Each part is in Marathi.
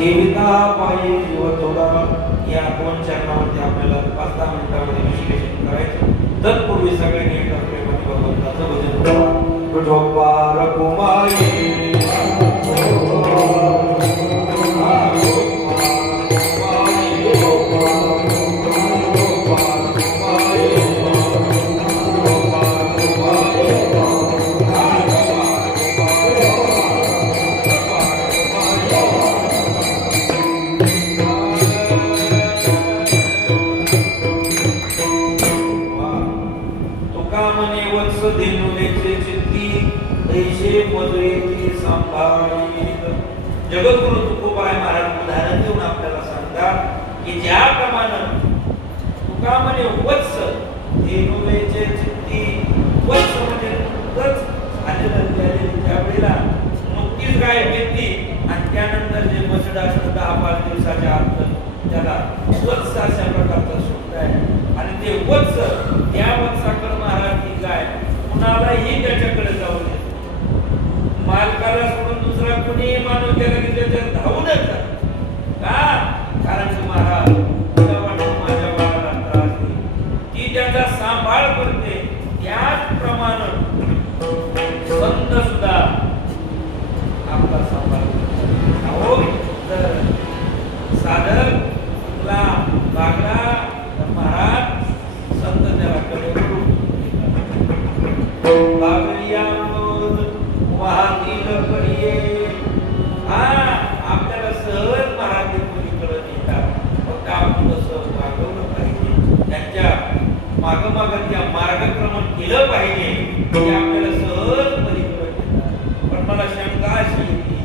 जीविता पायी जीव थोडा या दोन चरणावरती आपल्याला 5-10 मिनिटांमध्ये विश्लेषण करायचं. तत्पूर्वी सगळ्यांनी एकदा प्रेमाने भगवंताचं भजन करा. विठोबा रखुमाई जगद्गुरु तुकोबाराय महाराज उदाहरण देऊन आपल्याला सांगतात की ज्याप्रमाणे तुका म्हणे वत्स धेनुलेचे चित्ती वत्स म्हणजे नुकतंच झालेलं त्यावेळेला नुकतीच गाय घेतली आणि त्यानंतर जे बछड असतं 10-5 दिवसाच्या आत त्याला वत्स अशा प्रकारचा शब्द आहे. आणि ते वत्स त्या वत्साकडे महाराज ती गाय कुणालाही त्याच्याकडे जाऊ नये. मालकाला सोडून दुसरा कोणी माणूस गेला की त्याच्यात धावूनच जात. का? कारण की महाराज माझ्या बाळाला त्रास देईल, ती त्याचा सांभाळ करते. त्याचप्रमाणे संत सुद्धा आपला सांभाळ करते. अहो जर साधकला लागला तर महाराज संत त्याला कडे बागलिया वाहतील करिये. आपल्याला सहज महाराज मुलीकडे नेतात. फक्त आपण तसं वागवलं पाहिजे, त्यांच्या मागोमाग त्या मार्गक्रमण केलं पाहिजे ते आपल्याला सहज पलीकडे नेतात. पण मला शंका अशी येते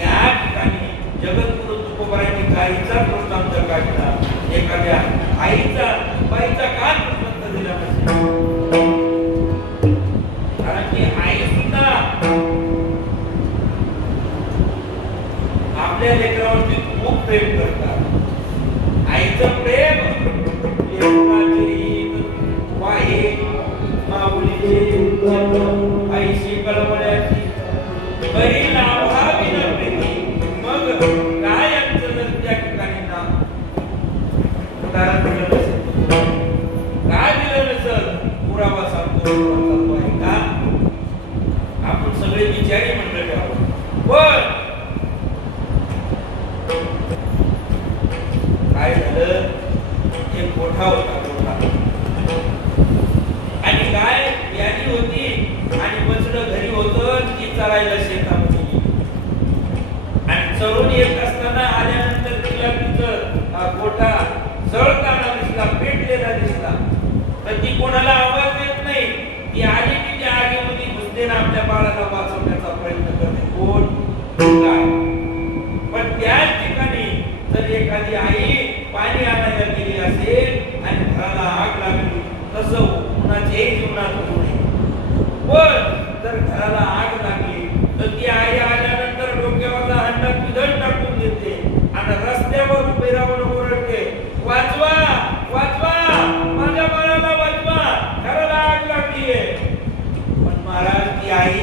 या ठिकाणी जगद्गुरु तुकोबारायांनी गाईचा दृष्टांत काढला. एखाद्या आईचा बाईचा का दृष्टांत दिला नसेल? कारण की आई सुद्धा आपल्या लेकरावरती खूप प्रेम करतात. आईचं प्रेम वाहे माऊलीचे आईशी कळवळ्याची बरी नाभावी न प्रीती. मग काय यांचं जर त्या ठिकाणी नाव उदाहरण दिलं नसेल, काय दिलं नसेल, पुरावा सांगतो का? आपण सगळे विचारी मंडळी आहोत. पण काय झालं? एक मोठा होता आणि गाय यादी होती आणि बछड घरी होतं. ती चरायला शेतामध्ये आणि चरून येत असताना आल्यानंतर तिला तिचं गोठा जळताना दिसला, पेटलेला दिसला. तर ती कोणाला आवाज देत नाही. ती आली की त्या आगीमध्ये घुसते ना आपल्या बाळाला वाचवण्याचा प्रयत्न करते. कोण? गाय. पण त्याच ठिकाणी जर एखादी आई पाणी आणायला गेली असेल आणि घराला आग लागली, तसं कुणाच्याही जीवनात होऊ नये. पण जर घराला आग लागली तर ती आई आल्यानंतर डोक्यावरला हंडा पिधन टाकून देते आणि रस्त्यावर उभे राहून ओरडते, वाचवा वाचवा, माझ्या बाळाला वाचवा, घराला आग लागलीये. पण महाराज ती आई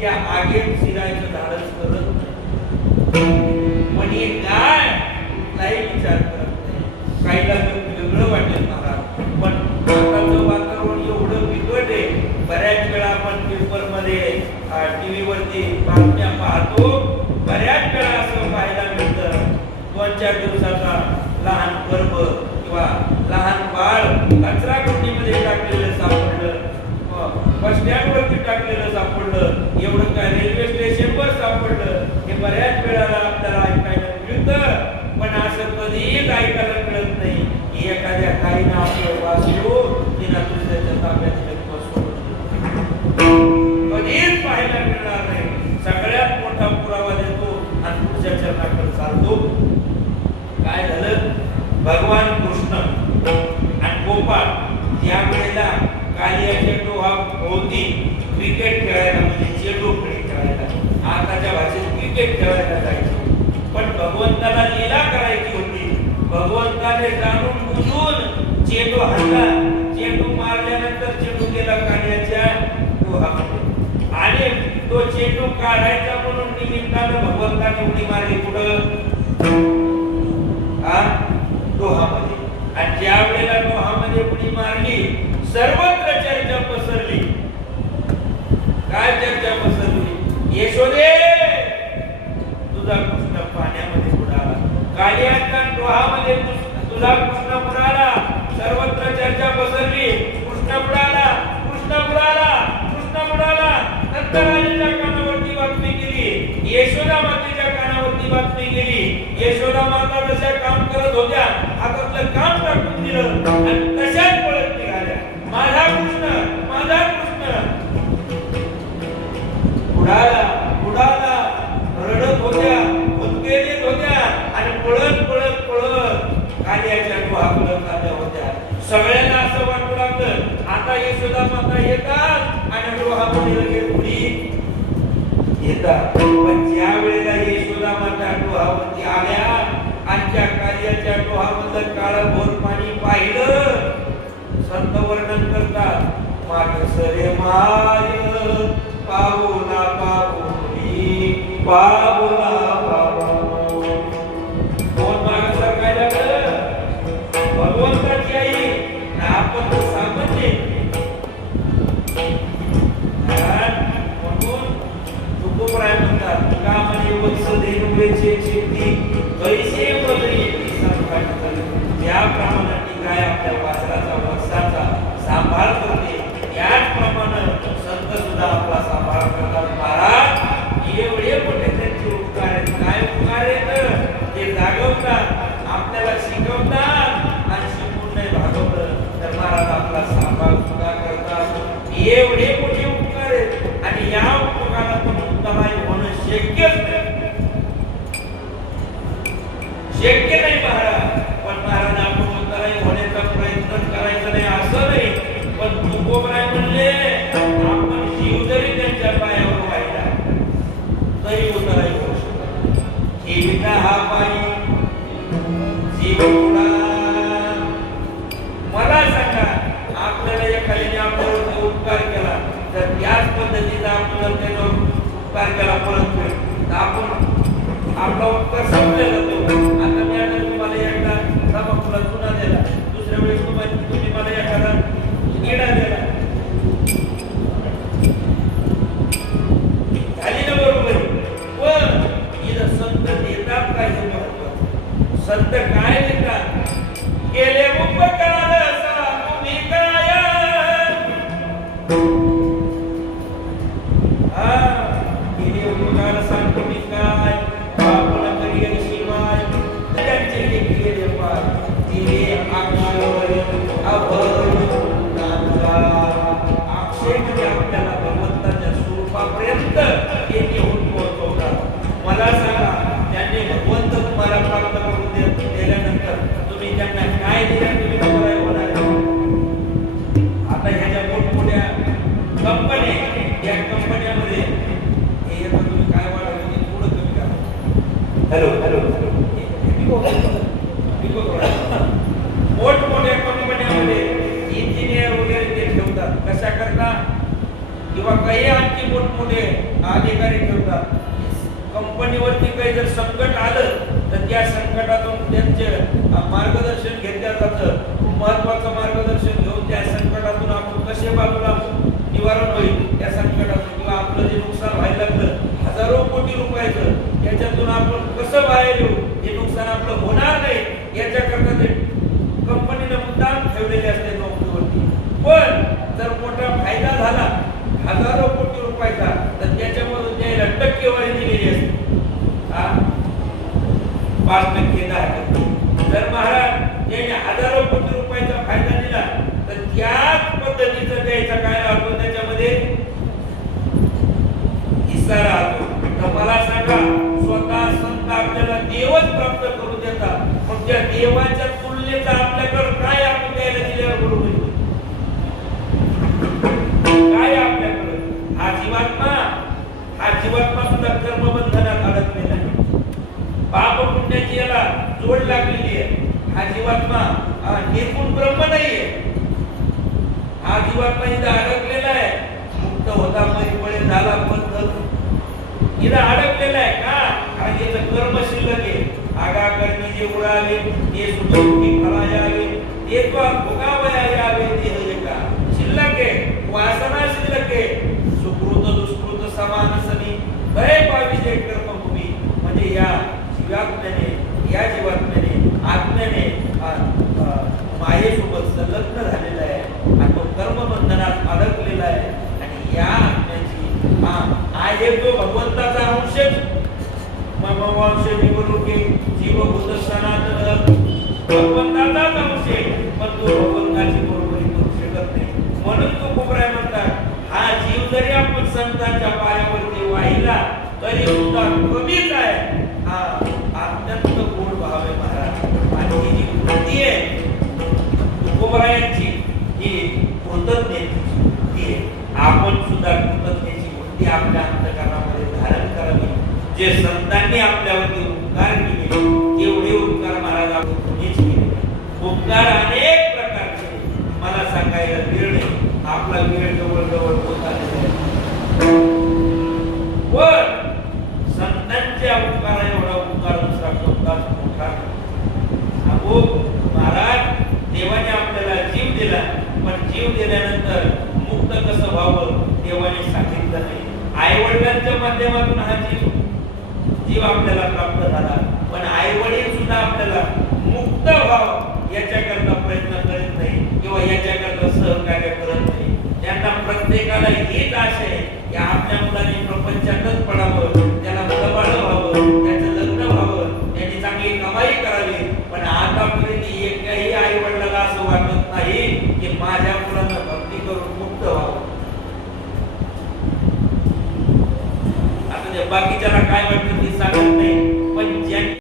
त्या आगीत शिरायचं धाडस करत पण एक गाय नाही विचार करत नाही. काहीला वेगळं वाटेल महाराज. पण आताचं वातावरण एवढं बिकट आहे. बऱ्याच वेळा आपण पेपर मध्ये टीव्ही वरती बातम्या पाहतो. बऱ्याच वेळा असं पाहायला मिळतं 2-4 दिवसाचा लहान गर्भ किंवा लहान बाळ कचरा कुंडीमध्ये टाकलेलं सापडलं, बस स्टँड वरती टाकलेलं सापडलं, एवढं काय रेल्वे स्टेशनवर सापडलं. हे बऱ्याच वेळाला आपल्याला ऐकायला मिळतं. पण असं कधीच ऐकायला मिळत नाही की एखाद्या गायीनं आपलं वासरू तिला दुसऱ्याच्या ताब्यात कधीच पाहायला मिळणार नाही. सगळ्यात मोठा पुरावा देतो आणि पुढच्या चरणाकडे चालतो. काय झालं? भगवान कृष्ण आणि गोपाळ या वेळेला कालियाच्या डोहाभोवती क्रिकेट खेळायला, म्हणजे चेंडू खेळायला, आताच्या भाषेत क्रिकेट खेळायला जायचे. पण भगवंताला लीला करायची होती. भगवंताने जाणून बुजून चेंडू हाणला. चेंडू मारल्यानंतर चेंडू गेला कालियाच्या डोहामध्ये आणि तो चेंडू काढायचा म्हणून निमित्तानं भगवंताने उडी मारली. कुठं? कृष्ण पाण्यामध्ये बुडाला, कालियाच्या डोहामध्ये तुला कृष्ण बुडाला, सर्वत्र चर्चा पसरली, कृष्ण बुडाला, कृष्ण बुडाला, कृष्ण बुडाला. नंतर आईच्या कानावरती बातमी गेली, यशोदा मातेच्या कानावरती बातमी गेली. यशोदा माता जशा काम करत होत्या हातातलं काम टाकून दिलं आणि तशाच पळत निघाल्या, माझा कृष्ण, माझा कृष्ण. बुडाला बुडाला रडत होत्या, उत्केजित होत्या आणि पळत पळत पळत कालियाच्या डोहाकडे चालल्या होत्या. सगळ्यांना असं वाटू लागलं आता यशोदा माता येतात आणि डोहामध्ये लगेच उडी येतात. पण ज्या वेळेला यशोदा माता डोहावरती आल्या आणि त्या कालियाच्या डोहामधलं काळं भोर पाणी पाहिलं, संत वर्णन करतात, मागसरे माय पाहुणा पाहुणी पाहुणा पाहुणी. कोण माग सरकायला लागलं? भगवंताची आई. आपण तर सामान्य म्हणून तुकोबराय म्हणतात का म्हणे वत्स देनुवेचे शेती कैसे बदली सांभाळ. ज्याप्रमाणे गाय आपल्या वासराचा वत्साचा सांभाळ करते त्याचप्रमाणे संत सुद्धा आपला सांभाळ करतात. महाराज एवढे मोठे त्यांचे उपकार आहेत. काय उपकार आहेत? ते जागवतात, आपल्याला शिकवतात आणि शिकवून नाही भागवलं तर महाराज आपला सांभाळ सुद्धा करतात. एवढे मोठे उपकार आहेत आणि या उपकारातून उत्तमाई होणं शक्यच नाही, शक्य नाही महाराज. पण महाराज आपण उत्तराई होण्याचा प्रयत्न करायचा नाही असं नाही, पण तुकोबराय म्हणले आपण जीव जरी त्यांच्या पायावर व्हायला तरी उत्तराई होऊ शकत. ठेविता हा पायी जीव थोडा. मला सांगा आपल्याला एखाद्याने आपल्यावर उपकार केला तर त्याच पद्धतीचा आपल्याला त्याच्यावर उपकार केला परत तर आपण आपला उपकार समजला जातो. आता मी आता तुम्हाला एकदा तंबाखूला चुना दिला, दुसऱ्या वेळेस तुम्ही मला एखादा इडा दिला, झाली ना बरोबर. पण इथं संत देतात काय हे महत्वाचं. संत काय देतात? गेले उपकार असा तुम्ही काय गेले उपकार असा तुम्ही काय आपला करियर शिवाय त्यांचे गेले पार दिले अक्षर अभय अक्षय म्हणजे आपल्याला भगवंताच्या स्वरूपापर्यंत ते घेऊन पोहोचवतात. मला सांगा त्यांनी भगवंत तुम्हाला प्राप्त करून दिल्यानंतर तुम्ही त्यांना काय दिलं तुम्ही तुम्हाला होणार. आता ह्याच्या मोठमोठ्या कंपन्या, या कंपन्यामध्ये हे येतं तुम्ही काय वाढवलं ते थोडं कमी करा. हॅलो हॅलो मोठमोठ्या कंपन्यामध्ये इंजिनियर वगैरे ते ठेवतात कशा करता, किंवा काही आणखी मोठमोठे अधिकारी ठेवतात. कंपनीवरती काही जर संकट आलं तर त्या संकटातून त्यांचे मार्गदर्शन घेतलं जातं. महत्वाचं मार्गदर्शन घेऊन त्या संकटातून आपण कसे बाजूला निवारण होईल त्या संकटातून, किंवा आपलं जे नुकसान व्हायला लागलं हजारो कोटी रुपयाचं त्याच्यातून आपण कसं बाहेर येऊ, हे नुकसान आपलं होणार नाही याच्याकरता ते कंपनीने मुद्दाम ठेवलेले असते नोकरीवरती. पण जर मोठा फायदा झाला हजारो कोटी रुपयाचा तर त्याच्यामधून त्याला टक्केवारी दिलेली असते. 5% 10%. जर महाराज त्याने हजारो कोटी रुपयाचा फायदा दिला तर त्याच पद्धतीचं द्यायचा काय राहतो, त्याच्यामध्ये हिस्सा राहतो. तर मला सांगा स्वतः संत आपल्याला देवच प्राप्त करून देतात, मग त्या देवाच्या तुलनेचा आपल्याकडे काय आपण द्यायला दिल्यावर बरोबर काय आपल्याकडे? हा जीवात्मा सुद्धा कर्मबंधनात अडकलेला आहे. पाप पुण्याची याला जोड लागलेली आहे. हा जीवात्मा निर्गुण ब्रह्म नाहीये. हा जीवात्मा इथं अडकलेला आहे. मुक्त होता परिपळे झाला बद्ध इथं अडकलेला आहे का? कारण याचं कर्म शिल्लक आहे. आगा कर्मी जे उडाले ते सुखी फळाया आले ते भोगावया यावे देह एका शिल्लक आहे. वासना शिल्लक आहे. सुकृत दुष्कृत समान सनी भय पाविजे कर्मभूमी. म्हणजे या जीवात्म्याने या जीवात्म्याने आत्म्याने मायेसोबत संलग्न झालेला आहे आणि तो कर्मबंधनात अडकलेला आहे आणि या आत्म्याची आहे तो भगवंताचा अंशच ममवंश निवडणुकी जीवभूत सनातन भगवंताचाच अंश आहे पण तो भगवंताची बरोबरी करू शकत नाही म्हणून तो कोपराय म्हणतात हा जीव जरी आपण संतांच्या पायावरती वाहिला तरी सुद्धा कमीच आहे हा अत्यंत गोड भाव आहे महाराज आणि ही जी कृती आहे तुकोबरायांची ही कृतज्ञतेची वृत्ती आहे आपण सुद्धा कृतज्ञतेची वृत्ती आपल्या अंतःकरणामध्ये धारण करावी जे संतांनी आपल्यावरती उपकार केले तेवढे उपकार महाराज आपण कोणीच केले उपकार अनेक प्रकारचे मला सांगायला वेळ नाही आपला वेळ जवळ होत आलेला आहे पण संतांच्या उपकारा एवढा उपकार दुसरा कोणताच मोठा अहो महाराज देवाने आपल्याला जीव दिला पण जीव दिल्यानंतर मुक्त कसं व्हावं देवाने सांगितलं नाही आई वडिलांच्या माध्यमातून हा जीव आपल्याला